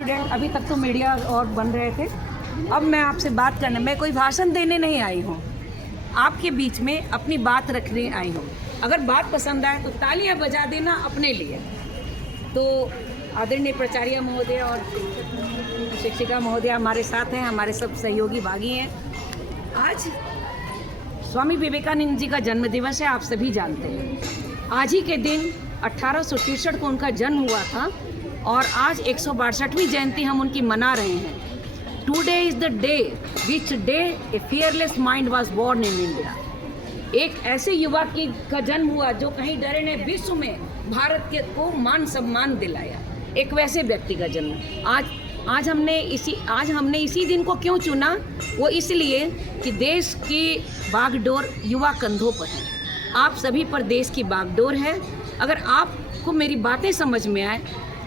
Student अभी तक तो मीडिया और बन रहे थे, अब मैं आपसे बात करने, मैं कोई भाषण देने नहीं आई हूँ, आपके बीच में अपनी बात रखने आई हूँ। अगर बात पसंद आए तो तालियां बजा देना अपने लिए। तो आदरणीय प्राचार्य महोदय और शिक्षिका महोदय हमारे साथ हैं, हमारे सब सहयोगी भागी हैं। आज स्वामी विवेकानंद जी का जन्म दिवस है, आप सभी जानते हैं। आज ही के दिन 1863 को उनका जन्म हुआ था और आज 162वीं जयंती हम उनकी मना रहे हैं। Today is the day which day a fearless mind was born in India. एक ऐसे युवा का जन्म हुआ जो कहीं डरे ने विश्व में भारत को मान सम्मान दिलाया। एक वैसे व्यक्ति का जन्म आज हमने इसी दिन को क्यों चुना? वो इसलिए कि देश की बागडोर युवा कंधों पर है। आप सभी पर देश की बागडोर है। अगर आपको मेरी बातें समझ में आए,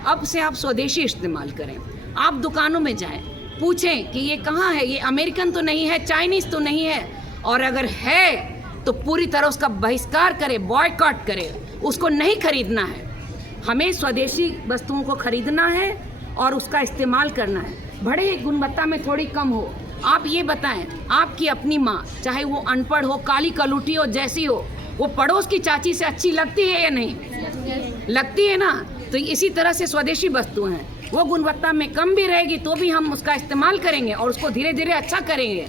अब से आप स्वदेशी इस्तेमाल करें। आप दुकानों में जाएं, पूछें कि ये कहाँ है, ये अमेरिकन तो नहीं है, चाइनीज़ तो नहीं है, और अगर है तो पूरी तरह उसका बहिष्कार करें, बॉयकॉट करें। उसको नहीं खरीदना है। हमें स्वदेशी वस्तुओं को खरीदना है और उसका इस्तेमाल करना है, भले ही गुणवत्ता में थोड़ी कम हो। आप ये बताएं, आपकी अपनी माँ, चाहे वो अनपढ़ हो, काली कलूटी हो, जैसी हो, वो पड़ोस की चाची से अच्छी लगती है या नहीं? लगती है ना। तो इसी तरह से स्वदेशी वस्तु हैं, वो गुणवत्ता में कम भी रहेगी तो भी हम उसका इस्तेमाल करेंगे और उसको धीरे धीरे अच्छा करेंगे।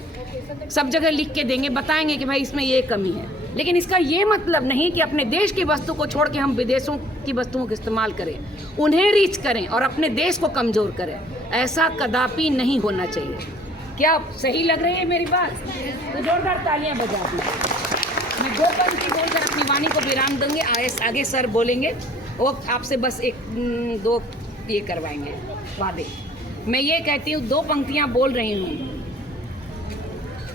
सब जगह लिख के देंगे, बताएंगे कि भाई इसमें ये कमी है, लेकिन इसका ये मतलब नहीं कि अपने देश की वस्तु को छोड़ के हम विदेशों की वस्तुओं का इस्तेमाल करें, उन्हें रीच करें और अपने देश को कमज़ोर करें। ऐसा कदापि नहीं होना चाहिए। क्या सही लग रही है मेरी बात? तो जोरदार तालियां बजा दी। मैं 2 पंक्ति बोलकर अपनी वाणी को विराम दूंगी। आगे सर बोलेंगे, वो आपसे बस 1-2 ये करवाएंगे वादे। मैं ये कहती हूँ, 2 पंक्तियाँ बोल रही हूँ।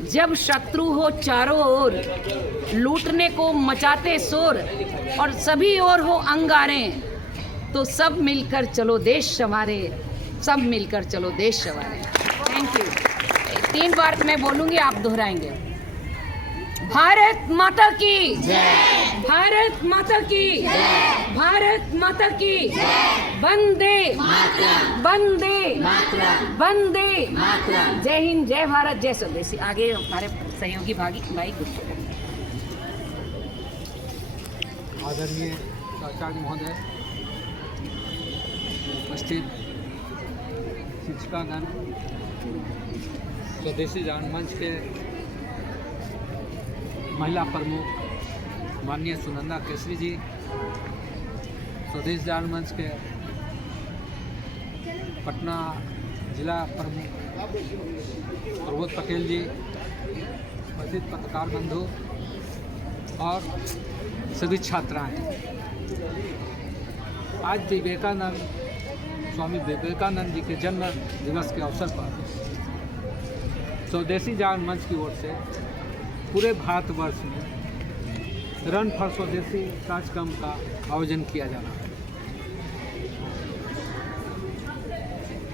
जब शत्रु हो चारों ओर, लूटने को मचाते शोर, और सभी ओर हो अंगारे, तो सब मिलकर चलो देश संवारे, सब मिलकर चलो देश संवारे। Thank you. 3 बार मैं बोलूँगी, आप दोहराएंगे। भारत माता की जय, भारत माता की जय, भारत माता की जय, वंदे मातरम, वंदे मातरम, वंदे मातरम। जय हिंद, जय भारत, जय स्वदेशी। आगे हमारे सहयोगी भाई आदरणीय प्राचार्य महोदय, उपस्थित शिक्षकागण, स्वदेशी जान मंच के महिला प्रमुख माननीय सुनंदा केसरी जी, स्वदेश जान मंच के पटना जिला प्रमुख प्रबोध पटेल जी, उपस्थित पत्रकार बंधु और सभी छात्राएं, आज स्वामी विवेकानंद जी के जन्म दिवस के अवसर पर स्वदेशी जान मंच की ओर से पूरे भारतवर्ष में रन फॉर स्वदेशी कार्यक्रम का आयोजन किया जा रहा है।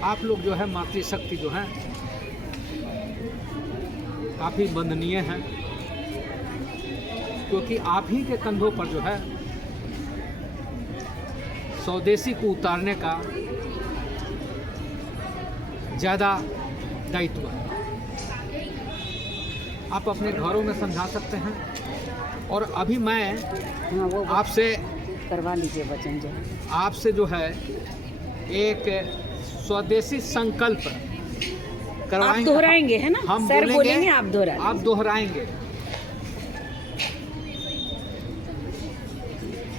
आप लोग जो है मातृशक्ति जो है काफ़ी वंदनीय हैं, क्योंकि आप ही के कंधों पर जो है स्वदेशी को उतारने का ज़्यादा दायित्व है। आप अपने घरों में समझा सकते हैं, और अभी मैं आपसे करवा लीजिए वचन जो आपसे जो है एक स्वदेशी संकल्प करवाएंगे। आप दोहराएंगे, है ना? हम सर बोलेंगे, आप दोहराएंगे।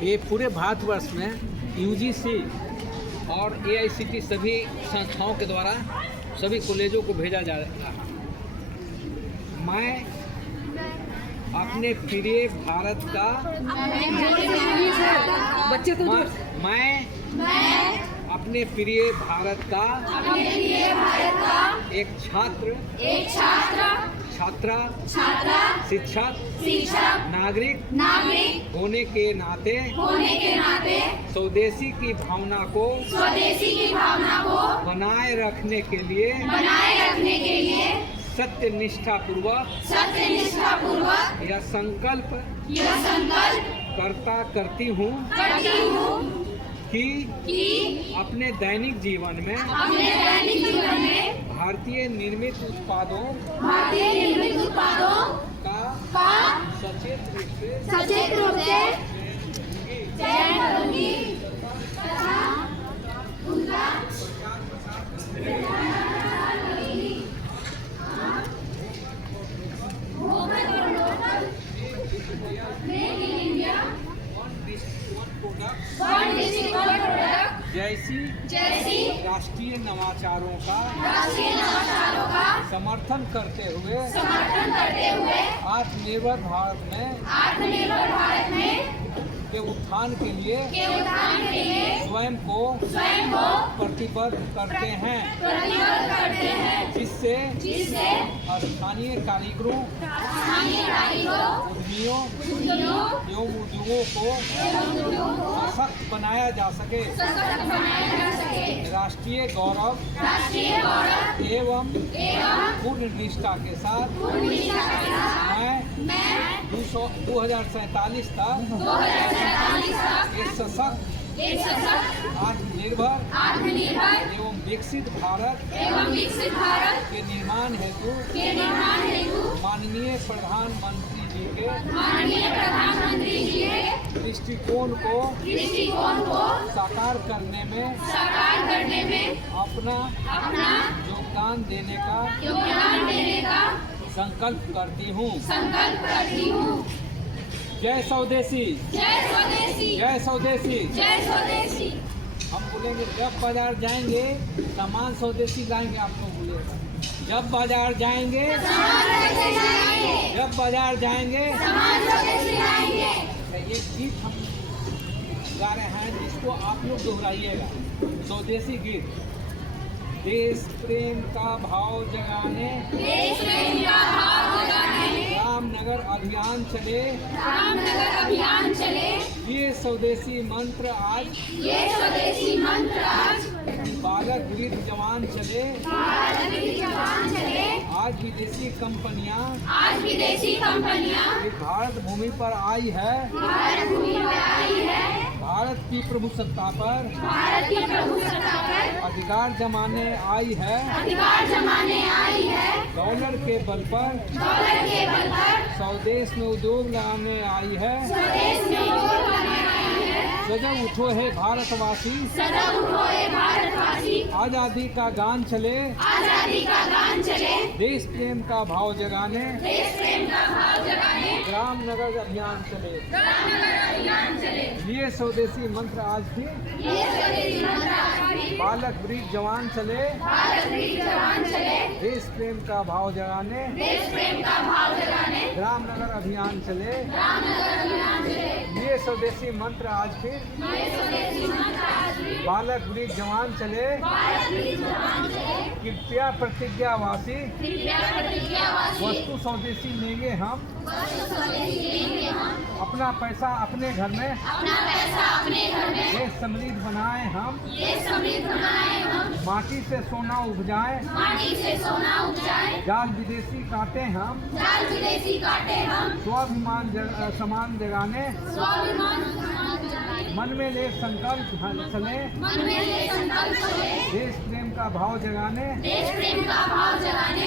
ये पूरे भारतवर्ष में यूजीसी और एआईसीटी सभी संस्थाओं के द्वारा सभी कॉलेजों को भेजा जा रहा है। मैं अपने प्रिय भारत का बच्चे तो मैं अपने प्रिय भारत का एक छात्र, छात्रा, शिक्षक, नागरिक होने के नाते स्वदेशी की भावना को बनाए रखने के लिए सत्य निष्ठा पूर्वक यह संकल्प करती हूँ कि अपने दैनिक जीवन में भारतीय निर्मित उत्पादों का सचेत रूप से चयन करूंगी तथा उनका जैसी राष्ट्रीय नवाचारों का समर्थन करते हुए आत्मनिर्भर भारत में के उत्थान के लिए स्वयं को प्रतिबद्ध करते हैं जिससे स्थानीय कारीगरों उद्यमियों एवं उद्योगों को सशक्त बनाया जा सके। राष्ट्रीय गौरव एवं पूर्ण निष्ठा के साथ मैं 2047 तक एक सशक्त आत्मनिर्भर एवं विकसित भारत के निर्माण हेतु माननीय प्रधानमंत्री जी के दृष्टिकोण को साकार करने में अपना योगदान देने का संकल्प करती हूँ। जय स्वदेशी, जय स्वदेशी। हम बोलेंगे जब बाजार जाएंगे सामान स्वदेशी लाएंगे, आप लोग बोलेगा जब बाजार जाएंगे ये गीत हम गा रहे हैं जिसको आप लोग दोहराइएगा। स्वदेशी गीत देश प्रेम का भाव जगाने रामनगर अभियान चले ये स्वदेशी मंत्र आज बालक वृद्ध जवान चले आज विदेशी कंपनियां भारत भूमि पर आई है भारत की प्रभुसत्ता पर अधिकार जमाने आई है डॉलर के बल पर स्वदेश में उद्योग लगाने आई है। सजग उठो है भारतवासी आजादी का गान चले देश प्रेम का भाव जगाने ग्राम नगर अभियान चले ये स्वदेशी मंत्र आज भी बालक वृद्ध जवान चले देश प्रेम का भाव जगाने ग्राम नगर अभियान चले ये स्वदेशी मंत्र आज फिर बालक वृद्ध जवान चले कृपया प्रतिज्ञावासी वस्तु स्वदेशी लेंगे हम अपना पैसा अपने घर में देश समृद्ध बनाए हम माटी से सोना उपजाए जाल विदेशी काटे हम स्वाभिमान समान जगाने मन में ले संकल्प चले देश प्रेम का भाव जगाने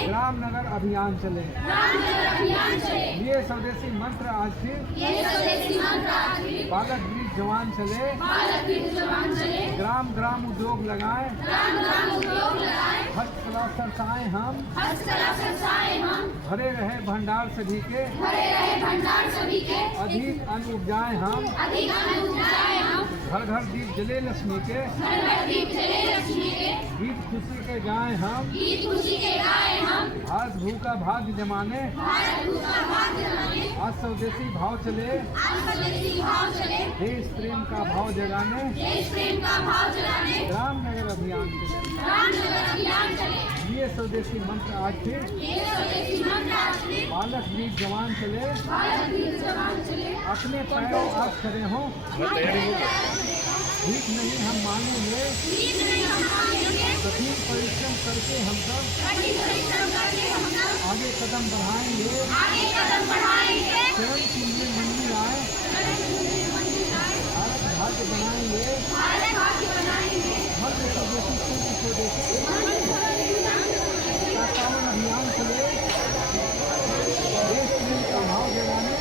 ग्राम नगर अभियान चले ये स्वदेशी मंत्र आज फिर बालक वृद्ध जवान चले ग्राम ग्राम उद्योग लगाए हस्तकला सरसाएं हम भरे रहे भंडार सभी के अधिक अन्न उपजाए हम घर घर दीप जले लक्ष्मी के गीत खुशी के गाए हम आज भू का भाग्य जमाने आज स्वदेशी भाव चले देश प्रेम का भाव जगाने ग्राम नगर अभियान चले ये स्वदेशी मंत्र आज फिर बालक वृद्ध जवान चले अपने पैरों आज खड़े हों भीख नहीं हम मानेंगे कठिन परिश्रम करके हम सब आगे कदम बढ़ाएंगे शरण के लिए मंदिर आए भारत भाग्य बनाएंगे भव्य स्वदेशी कुंज स्वदेशी का पावन अभियान चले देश प्रेम का भाव जगाने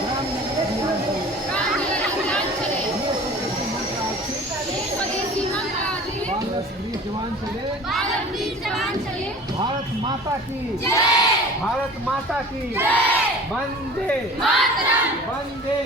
ग्राम नगर अभियान चले ये स्वदेशी मंत्र आज से भारत वीर जवान चले भारत माता की भारत माता की वंदे वंदे